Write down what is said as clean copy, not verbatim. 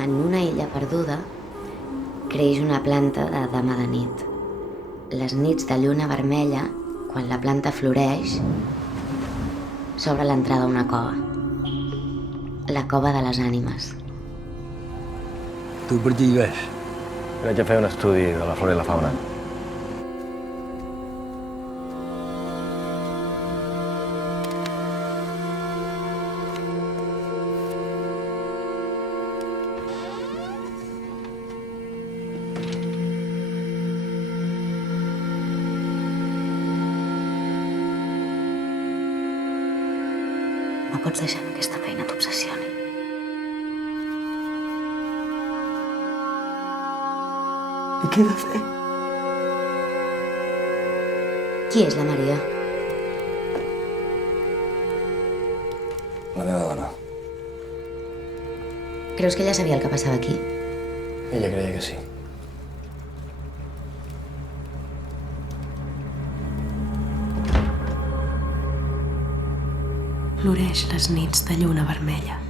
En una illa perduda creix una planta de dama de nit. Les nits de lluna vermella, quan la planta floreix, s'obre l'entrada a una cova. La cova de les ànimes. Tu per què hi vas? Vaig a fer un estudi de la flora i la fauna. No pots deixar que aquesta feina t'obsessioni. I què he de fer? Qui és la Maria? La meva dona. Creus que ella sabia el que passava aquí? Ella creia que sí. Floreix les nits de lluna vermella.